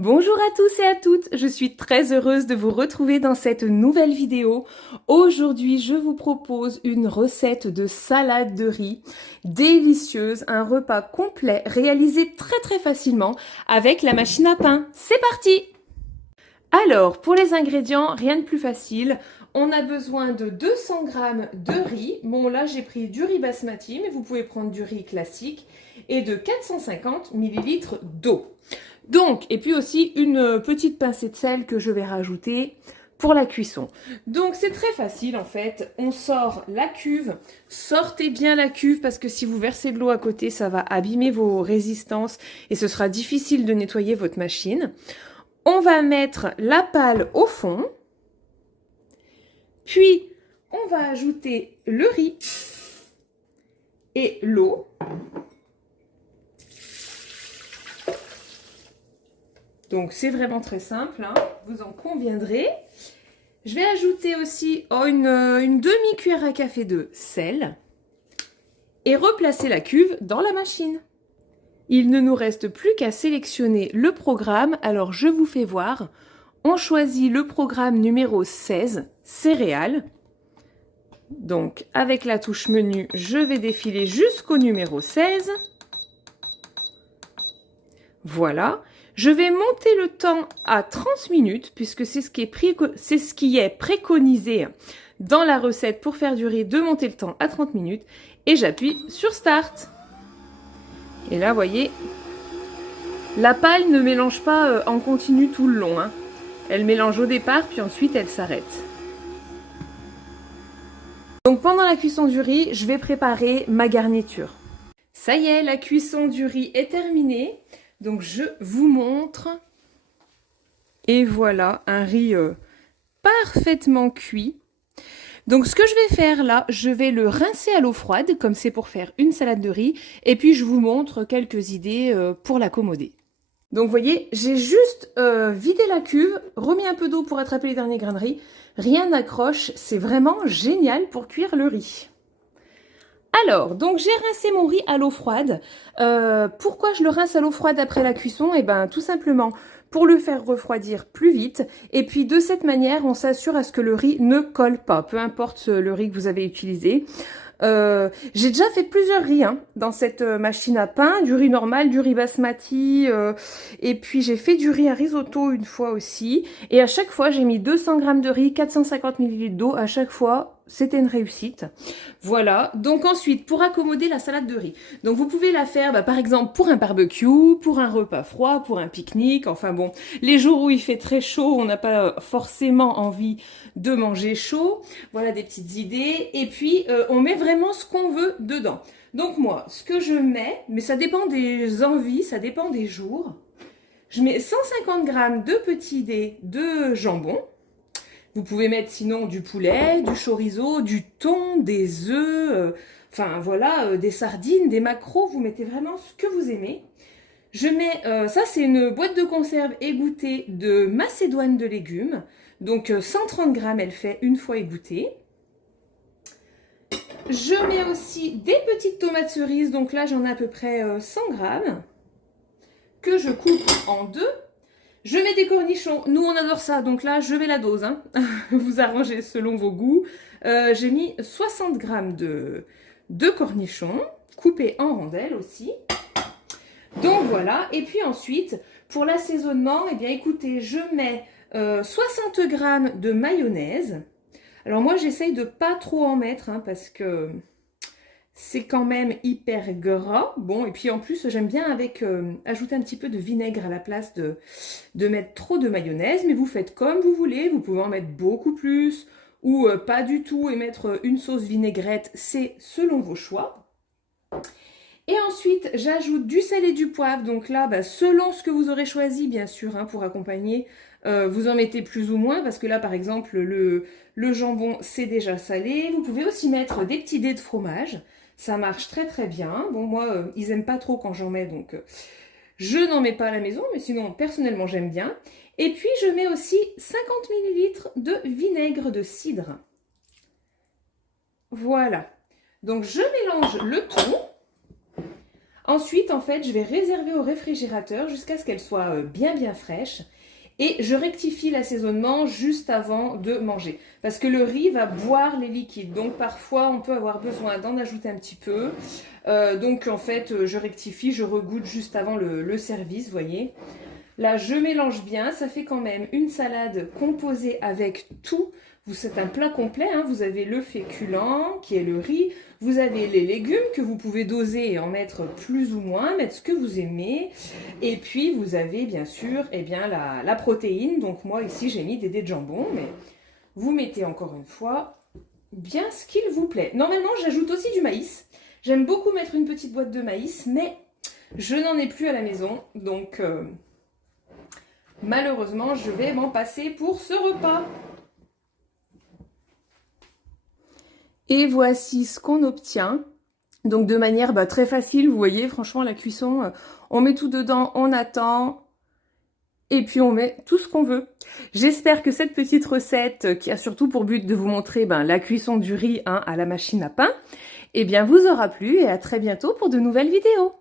Bonjour à tous et à toutes, je suis très heureuse de vous retrouver dans cette nouvelle vidéo. Aujourd'hui, je vous propose une recette de salade de riz délicieuse, un repas complet réalisé très facilement avec la machine à pain. C'est parti! Alors, pour les ingrédients, rien de plus facile. On a besoin de 200 g de riz. Bon, là, j'ai pris du riz basmati, mais vous pouvez prendre du riz classique. Et de 450 ml d'eau. Donc, et puis aussi une petite pincée de sel que je vais rajouter pour la cuisson. Donc, c'est très facile en fait. On sort la cuve. Sortez bien la cuve parce que si vous versez de l'eau à côté, ça va abîmer vos résistances et ce sera difficile de nettoyer votre machine. On va mettre la pâle au fond. Puis, on va ajouter le riz et l'eau. Donc, c'est vraiment très simple, hein, vous en conviendrez. Je vais ajouter aussi une demi-cuillère à café de sel et replacer la cuve dans la machine. Il ne nous reste plus qu'à sélectionner le programme, alors je vous fais voir. On choisit le programme numéro 16, céréales. Donc, avec la touche menu, je vais défiler jusqu'au numéro 16. Voilà. Je vais monter le temps à 30 minutes, puisque c'est ce qui est préconisé dans la recette pour faire du riz, de monter le temps à 30 minutes. Et j'appuie sur Start. Et là, vous voyez, la pâle ne mélange pas en continu tout le long, hein. Elle mélange au départ, puis ensuite elle s'arrête. Donc pendant la cuisson du riz, je vais préparer ma garniture. Ça y est, la cuisson du riz est terminée. Donc je vous montre. Et voilà, un riz parfaitement cuit. Donc ce que je vais faire là, je vais le rincer à l'eau froide, comme c'est pour faire une salade de riz. Et puis je vous montre quelques idées pour l'accommoder. Donc vous voyez, j'ai juste vidé la cuve, remis un peu d'eau pour attraper les derniers grains de riz. Rien n'accroche, c'est vraiment génial pour cuire le riz. Alors, donc j'ai rincé mon riz à l'eau froide. Pourquoi je le rince à l'eau froide après la cuisson? Eh bien, tout simplement pour le faire refroidir plus vite. Et puis de cette manière, on s'assure à ce que le riz ne colle pas, peu importe le riz que vous avez utilisé. J'ai déjà fait plusieurs riz dans cette machine à pain, du riz normal, du riz basmati, et puis j'ai fait du riz à risotto une fois aussi. Et à chaque fois, j'ai mis 200 g de riz, 450 ml d'eau. À chaque fois, c'était une réussite. Voilà. Donc ensuite, pour accommoder la salade de riz. Donc vous pouvez la faire, par exemple, pour un barbecue, pour un repas froid, pour un pique-nique. Enfin bon, les jours où il fait très chaud, on n'a pas forcément envie de manger chaud. Voilà des petites idées. Et puis, on met vraiment ce qu'on veut dedans. Donc moi, ce que je mets, mais ça dépend des envies, ça dépend des jours. Je mets 150 g de petits dés de jambon. Vous pouvez mettre sinon du poulet, du chorizo, du thon, des œufs, enfin voilà, des sardines, des maquereaux. Vous mettez vraiment ce que vous aimez. Je mets, ça c'est une boîte de conserve égouttée de macédoine de légumes. Donc 130 g elle fait une fois égouttée. Je mets aussi des petites tomates cerises, donc là j'en ai à peu près 100 g, que je coupe en deux. Je mets des cornichons, nous on adore ça, donc là je mets la dose, hein. Vous arrangez selon vos goûts. J'ai mis 60 g de cornichons, coupés en rondelles aussi. Donc voilà, et puis ensuite, pour l'assaisonnement, eh bien écoutez, je mets 60 g de mayonnaise. Alors moi j'essaye de pas trop en mettre, parce que c'est quand même hyper gras. Bon, et puis en plus j'aime bien ajouter un petit peu de vinaigre à la place de mettre trop de mayonnaise. Mais vous faites comme vous voulez, vous pouvez en mettre beaucoup plus ou pas du tout et mettre une sauce vinaigrette, c'est selon vos choix. Et ensuite, j'ajoute du sel et du poivre. Donc là, selon ce que vous aurez choisi, bien sûr, pour accompagner, vous en mettez plus ou moins. Parce que là, par exemple, le jambon, c'est déjà salé. Vous pouvez aussi mettre des petits dés de fromage. Ça marche très bien. Bon, moi, ils n'aiment pas trop quand j'en mets, donc je n'en mets pas à la maison. Mais sinon, personnellement, j'aime bien. Et puis, je mets aussi 50 ml de vinaigre de cidre. Voilà. Donc, je mélange le tout. Ensuite, en fait, je vais réserver au réfrigérateur jusqu'à ce qu'elle soit bien fraîche. Et je rectifie l'assaisonnement juste avant de manger. Parce que le riz va boire les liquides. Donc parfois, on peut avoir besoin d'en ajouter un petit peu. Donc en fait, je rectifie, je regoute juste avant le service, vous voyez. Là, je mélange bien. Ça fait quand même une salade composée avec tout. C'est un plat complet, hein. Vous avez le féculent, qui est le riz. Vous avez les légumes que vous pouvez doser et en mettre plus ou moins, mettre ce que vous aimez. Et puis, vous avez bien sûr la protéine. Donc moi, ici, j'ai mis des dés de jambon. Mais vous mettez encore une fois bien ce qu'il vous plaît. Normalement, j'ajoute aussi du maïs. J'aime beaucoup mettre une petite boîte de maïs, mais je n'en ai plus à la maison. Donc, malheureusement, je vais m'en passer pour ce repas. Et voici ce qu'on obtient. Donc de manière très facile, vous voyez, franchement la cuisson, on met tout dedans, on attend, et puis on met tout ce qu'on veut. J'espère que cette petite recette, qui a surtout pour but de vous montrer la cuisson du riz à la machine à pain, vous aura plu et à très bientôt pour de nouvelles vidéos.